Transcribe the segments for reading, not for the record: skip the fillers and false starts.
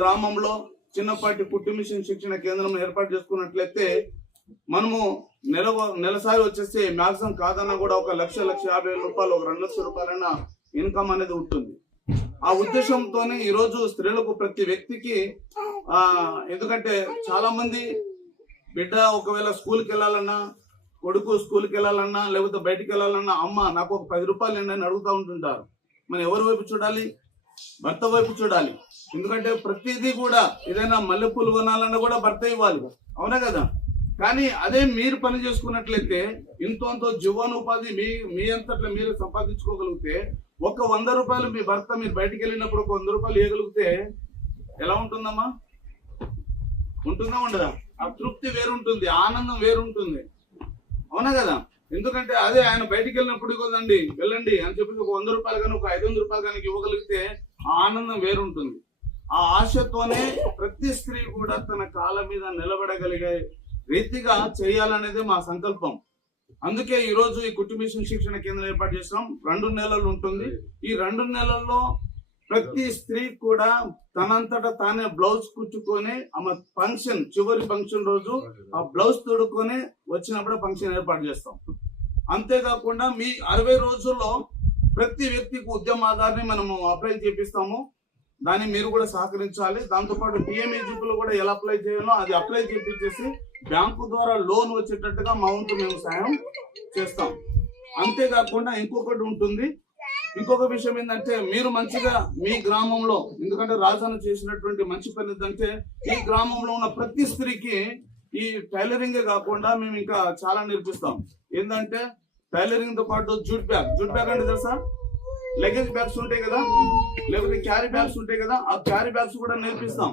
గ్రామంలో చిన్నపాటి కుట్టు మిషన్ శిక్షణ కేంద్రం ఏర్పాటు చేసుకున్నట్లయితే మనము నెలసారి వచ్చేసి మ్యాక్సిమం కాదన్నా కూడా 1,50,000 రూపాయలు, 2 లక్షల రూపాయలైనా ఇన్కమ్ అనేది ఉంటుంది. ఆ ఉద్దేశంతోనే ఈ రోజు స్త్రీలకు ప్రతి వ్యక్తికి ఎందుకంటే చాలా మంది బిడ్డ ఒకవేళ స్కూల్కి వెళ్ళాలన్నా, కొడుకు స్కూల్కి వెళ్ళాలన్నా, లేకపోతే బయటికి వెళ్ళాలన్నా, అమ్మ నాకు ఒక 10 రూపాయలు అని అడుగుతూ ఉంటుంటారు. మనం ఎవరి వైపు చూడాలి? భర్త వైపు చూడాలి. ఎందుకంటే ప్రతిదీ కూడా ఏదైనా మల్లెపూలు కొనాలన్నా కూడా భర్త ఇవ్వాలి, అవునా కదా? కానీ అదే మీరు పని చేసుకున్నట్లయితే ఇంతో జీవనోపాధి మీ అంతట్లో మీరు సంపాదించుకోగలిగితే 100 రూపాయలు మీ భర్త మీరు బయటికి వెళ్ళినప్పుడు 100 రూపాయలు ఇవ్వగలిగితే ఎలా ఉంటుందమ్మా? ఉంటుందా ఉండదా? ఆ తృప్తి వేరుంటుంది, ఆనందం వేరుంటుంది, అవునా కదా? ఎందుకంటే అదే ఆయన బయటికి వెళ్ళినప్పుడు కదండి వెళ్ళండి అని చెప్పి 100 రూపాయలు కానీ 500 రూపాయలు కానీ ఇవ్వగలిగితే ఆ ఆనందం వేరుంటుంది. ఆ ఆశతోనే ప్రతి స్త్రీ కూడా తన కాళ్ళ మీద నిలబడగలిగే రీతిగా చేయాలనేది మా సంకల్పం. అందుకే ఈ రోజు ఈ కుట్టు మిషన్ శిక్షణ కేంద్రం ఏర్పాటు చేస్తాం. 2 నెలలు ఉంటుంది. ఈ 2 నెలల్లో ప్రతి స్త్రీ కూడా తనంతటా తానే బ్లౌజ్ కుట్టుకొని ఆమె ఫంక్షన్ చివరి ఫంక్షన్ రోజు ఆ బ్లౌజ్ తొడుక్కొని వచ్చినప్పుడు ఫంక్షన్ ఏర్పాటు చేస్తాం. అంతేకాకుండా మీ 60 రోజుల్లో ప్రతి వ్యక్తికి ఉద్యమ ఆధారాన్ని మనము అప్లై చేపిస్తాము. దాన్ని మీరు కూడా సహకరించాలి. దాంతోపాటు పిఎంఈజీపీలో కూడా ఎలా అప్లై చేయాలో అది అప్లై చేపించేసి బ్యాంకు ద్వారా లోన్ వచ్చేటట్టుగా మా వంతు మేము సాయం చేస్తాం. అంతేకాకుండా ఇంకొకటి ఉంటుంది. ఇంకొక విషయం ఏంటంటే మీరు మంచిగా మీ గ్రామంలో, ఎందుకంటే రాజాను చేసినటువంటి మంచి పని ఏంటంటే ఈ గ్రామంలో ఉన్న ప్రతి స్త్రీకి ఈ టైలరింగ్ కాకుండా మేము ఇంకా చాలా నేర్పిస్తాం. ఏంటంటే టైలరింగ్ తో పాటు జూట్ బ్యాగ్ అంటే తెలుసా? లగేజ్ బ్యాగ్స్ ఉంటాయి కదా, లేకపోతే క్యారీ బ్యాగ్స్ ఉంటాయి కదా, ఆ క్యారీ బ్యాగ్స్ కూడా నేర్పిస్తాం.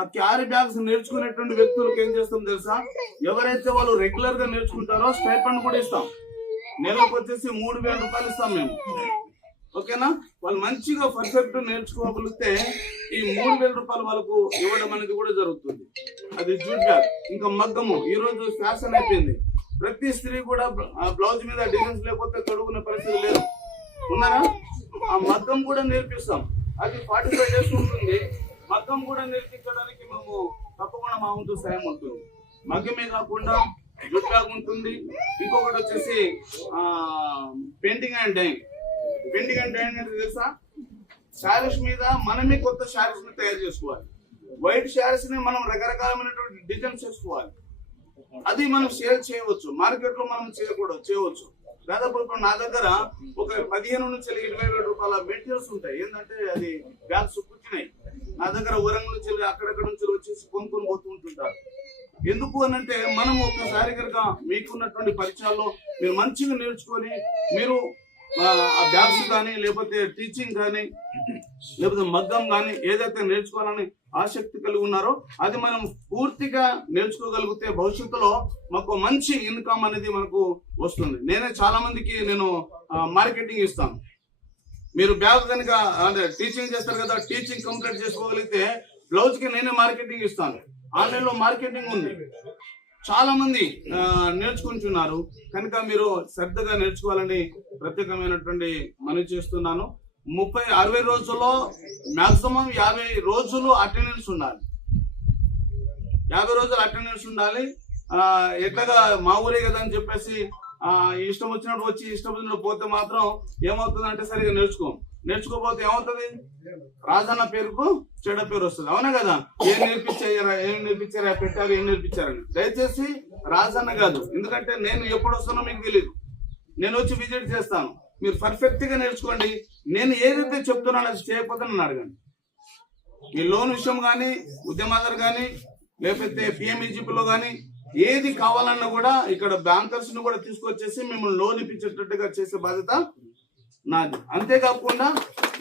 ఆ క్యారీ బ్యాగ్స్ నేర్చుకునేటువంటి వ్యక్తులకు ఏం చేస్తాం తెలుసా? ఎవరైతే వాళ్ళు రెగ్యులర్ గా నేర్చుకుంటారో స్టైపెండ్ కూడా ఇస్తాం. నెలకు వచ్చేసి 3,000 రూపాయలు ఇస్తాం మేము, ఓకేనా? వాళ్ళు మంచిగా పర్ఫెక్ట్ నేర్చుకోగలిగితే ఈ 3,000 రూపాయలు వాళ్ళకు ఇవ్వడం అనేది కూడా జరుగుతుంది. అది జూట్ బ్యాగ్. ఇంకా మగ్గము ఈ రోజు ఫ్యాషన్ అయిపోయింది. ప్రతి స్త్రీ కూడా బ్లౌజ్ మీద డిజైన్స్ లేకపోతే తొడుగునే పరిస్థితి లేదు, ఉన్నారా? ఆ మగ్గం కూడా నేర్పిస్తాం. అది 45 డేస్ ఉంటుంది. మగ్గం కూడా నేర్పించడానికి మేము తప్పకుండా మా వంతు సాయం ఉంటుంది. మగ్గమే కాకుండా జూట్ బ్యాగ్ ఉంటుంది. ఇంకొకటి వచ్చేసి painting and dyeing. Painting and dyeing అంటే తెలుసా? శారీస్ మీద మనమే కొత్త శారీస్ ని తయారు చేసుకోవాలి. వైట్ శారీస్ ని మనం రకరకాలమైనటువంటి డిజైన్స్ చేసుకోవాలి. అది మనం సేల్ చేయవచ్చు. మార్కెట్ లో మనం చేయవచ్చు. దాదాపు ఇప్పుడు నా దగ్గర ఒక 15 నుంచి 20,000 రూపాయల మెటీరియల్స్ ఉంటాయి. ఏంటంటే అది బ్యాగ్స్ కూర్చున్నాయి నా దగ్గర. వరంగల్ నుంచి అక్కడక్కడ నుంచి వచ్చేసి కొనుక్కొని పోతూ ఉంటుంటారు. ఎందుకు అనంటే మనం ఒక్కసారి కనుక మీకున్నటువంటి పరిచయాల్లో మీరు మంచిగా నేర్చుకొని మీరు ఆ బ్యాగ్స్ కానీ, లేకపోతే టీచింగ్ కానీ, లేకపోతే మగ్గం కానీ ఏదైతే నేర్చుకోవాలని ఆసక్తి కలిగి ఉన్నారో అది మనం పూర్తిగా నేర్చుకోగలిగితే భవిష్యత్తులో మాకు మంచి ఇన్కమ్ అనేది మనకు వస్తుంది. నేనే చాలా మందికి నేను మార్కెటింగ్ ఇస్తాను. మీరు బ్యాగ్ కనుక అంటే టీచింగ్ చేస్తారు కదా, టీచింగ్ కంప్లీట్ చేసుకోగలిగితే బ్లౌజ్ కి నేనే మార్కెటింగ్ ఇస్తాను. ఆన్లైన్ లో మార్కెటింగ్ ఉంది, చాలా మంది నేర్చుకుంటున్నారు. కనుక మీరు శ్రద్ధగా నేర్చుకోవాలని ప్రత్యేకమైనటువంటి మనవి చేస్తున్నాను. 60 రోజుల్లో మాక్సిమం 50 రోజులు అటెండెన్స్ ఉండాలి. 50 రోజులు అటెండెన్స్ ఉండాలి. ఎట్లాగా మా ఊరే కదా అని చెప్పేసి ఇష్టం వచ్చినప్పుడు వచ్చి ఇష్టం వచ్చినప్పుడు పోతే మాత్రం ఏమవుతుంది అంటే సరిగా నేర్చుకోకపోతే ఏమవుతుంది? రాజన్న పేరుకు చెడ్డ పేరు వస్తుంది, అవునా కదా? ఏం నేర్పించారా పెట్టారు, ఏం నేర్పించారని. దయచేసి రాజన్న కాదు, ఎందుకంటే నేను ఎప్పుడు వస్తానో మీకు తెలియదు. నేను వచ్చి విజిట్ చేస్తాను. మీరు పర్ఫెక్ట్ గా నేర్చుకోండి. నేను ఏదైతే చెప్తున్నానో అది చేయకపోతే నన్ను అడగండి. మీ లోన్ విషయం కానీ, ఉద్యమాదారు కానీ, లేకపోతే పిఎంఈజీపీలో కానీ ఏది కావాలన్నా కూడా ఇక్కడ బ్యాంకర్స్ ను కూడా తీసుకొచ్చేసి మిమ్మల్ని లోన్ ఇప్పించేటట్టుగా చేసే బాధ్యత నాది. అంతేకాకుండా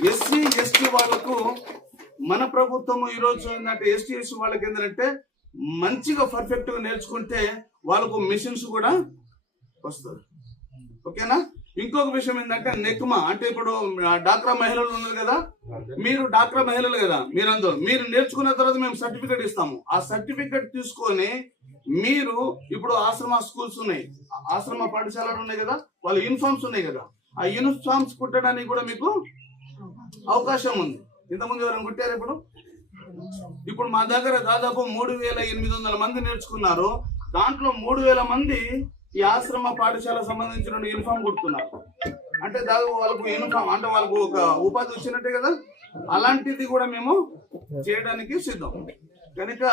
ఎస్సీ ఎస్టీ వాళ్ళకు మన ప్రభుత్వం ఈ రోజు ఏంటంటే ఎస్టీ ఎస్టీ వాళ్ళకి ఏంటంటే మంచిగా పర్ఫెక్ట్ గా నేర్చుకుంటే వాళ్ళకు మిషన్స్ కూడా వస్తుంది, ఓకేనా? ఇంకొక విషయం ఏంటంటే నెక్మా అంటే ఇప్పుడు డాక్రా మహిళలు ఉన్నారు కదా, మీరు డాక్రా మహిళలు కదా, మీరు నేర్చుకున్న తర్వాత మేము సర్టిఫికేట్ ఇస్తాము. ఆ సర్టిఫికేట్ తీసుకొని మీరు ఇప్పుడు ఆశ్రమ స్కూల్స్ ఉన్నాయి, ఆశ్రమ పాఠశాలలు ఉన్నాయి కదా, వాళ్ళ యూనిఫామ్స్ ఉన్నాయి కదా, ఆ యూనిఫామ్స్ కుట్టడానికి కూడా మీకు అవకాశం ఉంది. ఇంతకుముందు ఎవరైనా కుట్టారు? ఇప్పుడు ఇప్పుడు మా దగ్గర దాదాపు 3,800 మంది నేర్చుకున్నారు. దాంట్లో 3,000 మంది ఈ ఆశ్రమ పాఠశాల సంబంధించిన యూనిఫామ్ కుడుతున్నారు. అంటే దాదాపు వాళ్ళకు యూనిఫామ్ అంటే వాళ్ళకు ఒక ఉపాధి వచ్చినట్టే కదా. అలాంటిది కూడా మేము చేయడానికి సిద్ధం. కనుక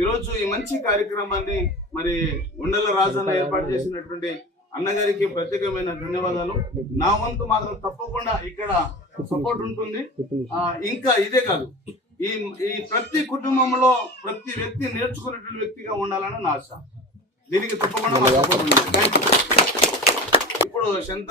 ఈరోజు ఈ మంచి కార్యక్రమాన్ని మరి ఉండల రాజన్న ఏర్పాటు చేసినటువంటి అన్నగారికి ప్రత్యేకమైన ధన్యవాదాలు. నా వంతు మాత్రం తప్పకుండా ఇక్కడ సపోర్ట్ ఉంటుంది. ఇంకా ఇదే కాదు, ఈ ప్రతి కుటుంబంలో ప్రతి వ్యక్తి నేర్చుకునేటువంటి వ్యక్తిగా ఉండాలని నా ఆశ. దీనికి తప్పకుండా ఇప్పుడు